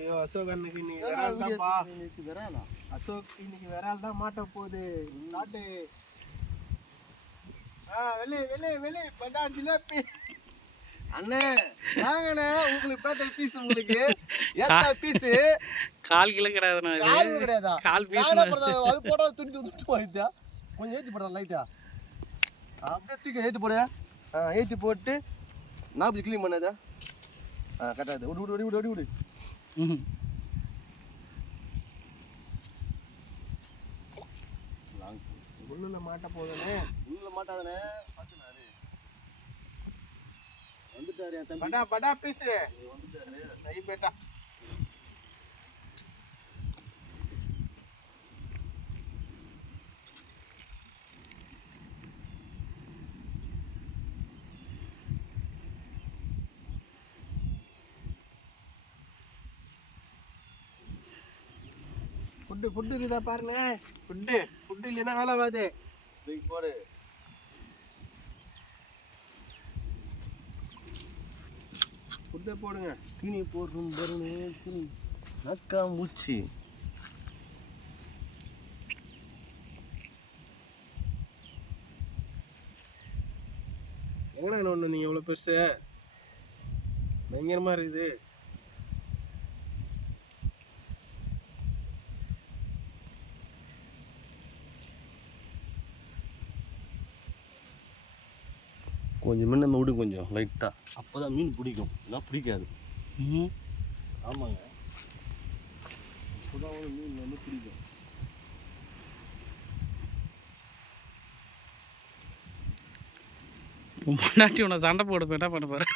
ஐயோ அசோக் அன்னைக்கு நீ விரால் தான்ப்பா. விராலா அசோக் இன்னைக்கு விரால் தான் மாட்ட போகுது. நாட்டு வெளியே வெளியே வெளியே பட்டா ஜிலேபி. அண்ணே வாங்கண்ணே, உங்களுக்கு பேத்த பீஸ், உங்களுக்கு ஏத்த பீஸ் கால் கிலோ கிடையாதுண்ணா. கால் கிடையாதா? கால் பீஸ் அது போட்டா துணி துணி போயிட்டா. கொஞ்சம் ஏற்றி போடுறா லைட்டா, அப்படியே தூக்கி ஏற்றி போடு. ஏற்றி போட்டு 40 கிளீன் பண்ணாதா? கட்டாது. விடு விடு விடு விடு விடு. உள்ளுல மாட்ட போதுனே. உள்ள மாட்டாதானே? பார்த்துனாரு வந்துட்டாரு என் தம்பி. படா படா பீஸ் வந்துட்டாரு. கை பேட்டா. ஃபுட்டு இருக்குதா பாருங்க. ஃபுட்டு இல்லைன்னா வேலை ஆகாது. தூக்கி போடு. ஃபுட்டை போடுங்க. தீனி போடுறோம் பாருங்க. தீனி நக்கா மூச்சு. எங்கண்ணா ஒன்று நீங்கள் எவ்வளோ பெருசு பயங்கரமாக இருக்குது. கொஞ்சம் மீன் நம்ம விடு, கொஞ்சம் லைட்டாக, அப்போ தான் மீன் பிடிக்கும், இல்லை பிடிக்காது. ஆமாங்க, அப்போ தான் மீன் வந்து பிடிக்கும். முன்னாடி உன்னை சண்டை போடுப்பேன், என்ன பண்ண பாரு.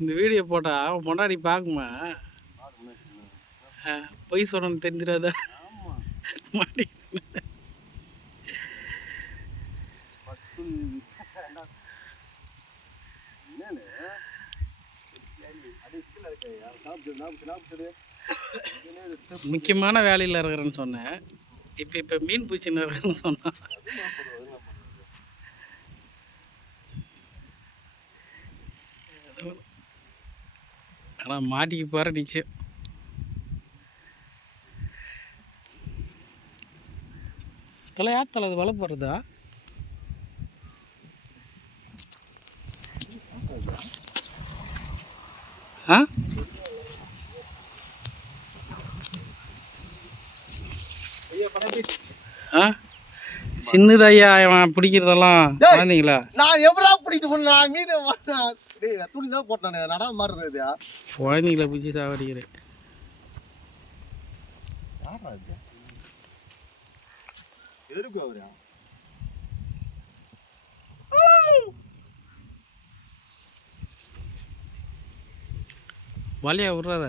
இந்த வீடியோ போட்டா முன்னாடி பார்க்குமா? பொய் சொன்னு தெரிஞ்சிடாத. மாட்டி முக்கியமான வேலையில் இருக்கிறேன்னு சொன்னேன். இப்போ மீன் பூச்சின்னு இருக்குன்னு சொன்னான். ஆனால் மாட்டிக்கு போகிற நிச்சயம். யார் தலை அது வலை போடுறதா? சின்னதையா அவன் பிடிக்கிறதெல்லாம் குழந்தைங்களா? நான் எவ்வளோ பிடிக்குது நான் மீன் துணி தான் போட்டானே நட மாறுறது. குழந்தைங்கள பிடிச்சி சாவடிக்கிறேன். எருக்கு அவரா வலையா விட்றாத.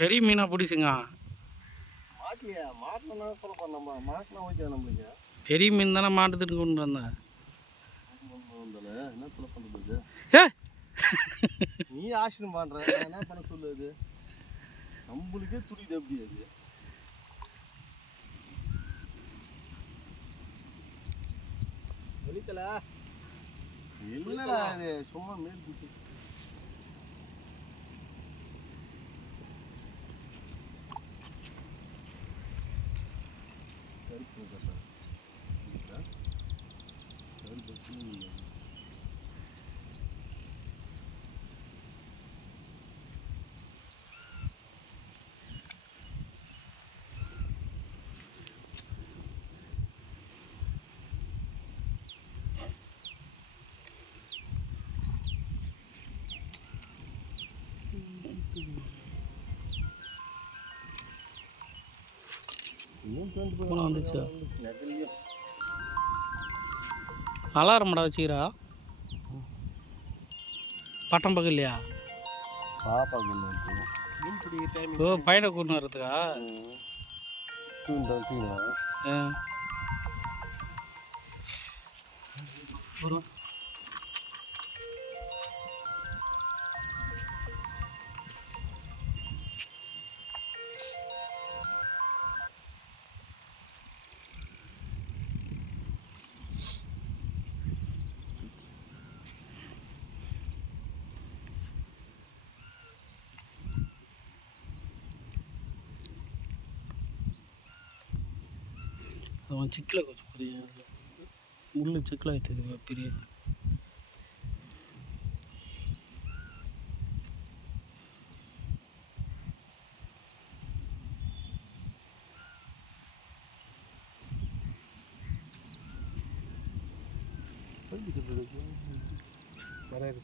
பெரிய மீனா பிடிச்சுங்க. பெரிய மீன் தானே மாட்டுத்துட்டு கொண்டு வந்தேன். நீ ஆசிரம் பண்ற, என்ன பண்ண சொல்லுது? நம்மளுக்கே துடிது. எப்படி அது வெளித்தல இல்லடா, அது சும்மா மேல் குட்டி. வந்துச்சு. அலாரம்டா வச்சுக்கிறா பட்டம் பக்கம் இல்லையா? பாப்பா கொண்டு மீன் பிடிக்கிற டைம் ஓ பையனை கூட்டு வர்றதுக்கா? அவன் சிக்கில் கொஞ்சம் பெரிய முள் சிக்கில் ஆகிட்டு பெரிய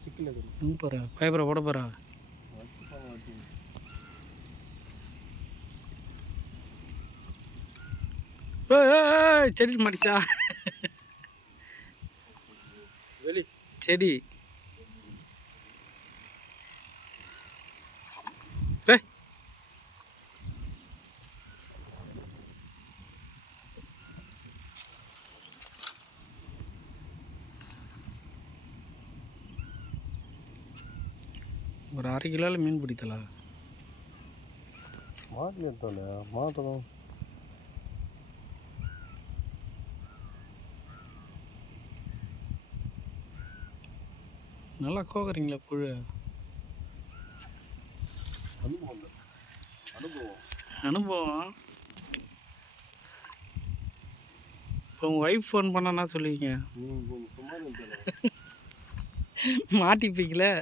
சிக்கல் போகிற பயப்பட போட போகிறா செடி மாட்டிச்சா வெளி செடி ஒரு 1/2 கிலோவில் மீன் பிடித்தலா மாட்டு எடுத்தோம்ல மாட்டோம் நல்லா கோக்குறீங்களா புழு? அனுபவம். இப்போ உங்கள் ஒய்ஃப் ஃபோன் பண்ணா சொல்லுவீங்க மாட்டிப்பீங்களே.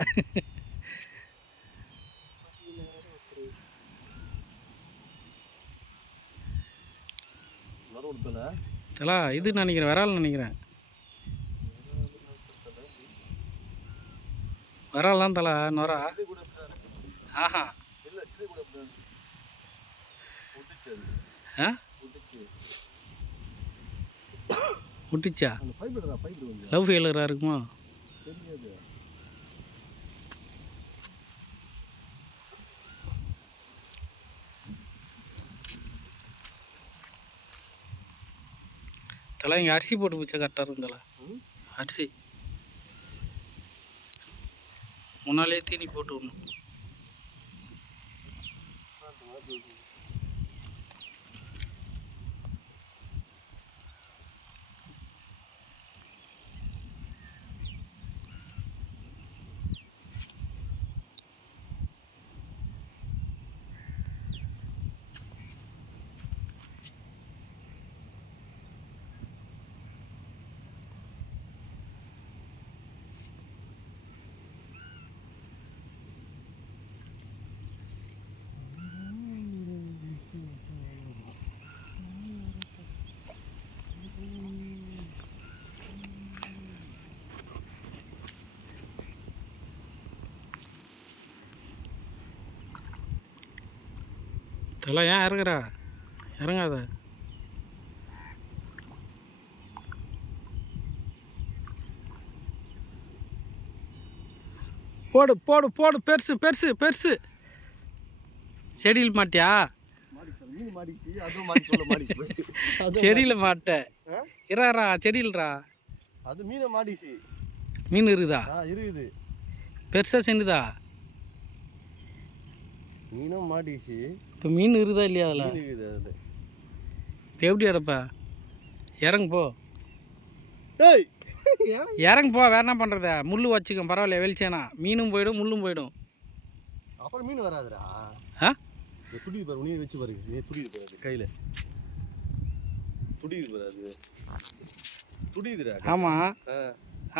தலா இது நினைக்கிறேன் விரால் நினைக்கிறேன். விரால் தான் தலா நொரா. ஆஹா ஆ முட்டிச்சா? லவ் ஃபெயிலராக இருக்குமா? தலை இங்கே அரிசி போட்டு பிடிச்சா கரெக்டாக இருக்கும் தலை. அரிசி முன்னாலே தீனி போட்டு விடணும். தலை ஏன் இறங்குறா? இறங்காத. போடு போடு போடு பெருசு பெருசு பெருசு. செடியில் மாட்டியா? செடியில் மாட்ட இரா செடியில்ரா. அது மீனை மாட்டிச்சு. மீன் இருக்குதா? இருக்குது. பெருசா சின்னதா? மீனும் மாட்டிச்சு. இப்போ மீன் இருக்குதா இல்லையா அதில்? இருக்குது அதில். இப்போ எப்படி அடப்பா? இறங்கு போ. ஏய் இறங்கு போ. வேற என்ன பண்ணுறத? முள் வச்சுக்க பரவாயில்ல. வெளிச்சேனா மீனும் போயிடும் முள்ளும் போயிடும். அப்புறம் மீன் வராதுடா. ஆ துடிது பாரு. நீ வச்சு பாரு. நீ துடிது பாரு கையில். துடிது பாரு. அது துடிதுடா. ஆமாம்.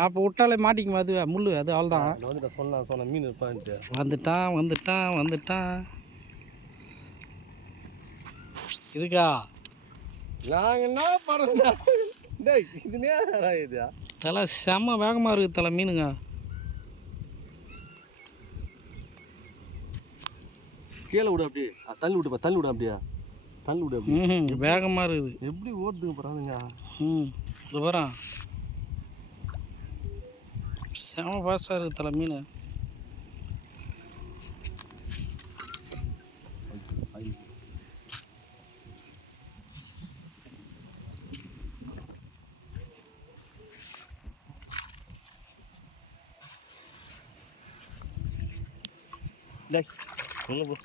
அப்போ விட்டாலே மாட்டிக்குமா அது முள்? அது அவ்வளோதான். வந்துட்டேன் சொன்னேன் மீன் இருப்பான்ட்டு. வந்துட்டான் வந்துட்டான் வந்துட்டான். இதுக்கா நாங்கள் என்ன பண்ணுறோம்? டேய் இது நேரா இதுயா? தலை செம்ம வேகமாக இருக்குது தலை மீனுங்க. கீழே விடு அப்படியே. தள்ளி விடுப்பா. தள்ளி விடு அப்படியா? தள்ளி விடு அப்படி. வேகமாக இருக்குது. எப்படி ஓட்டுங்க போகிறானுங்க? இது வரா செம ஃபாஸ்ட்டாக இருக்குது தலை மீன். டேய் உள்ள போ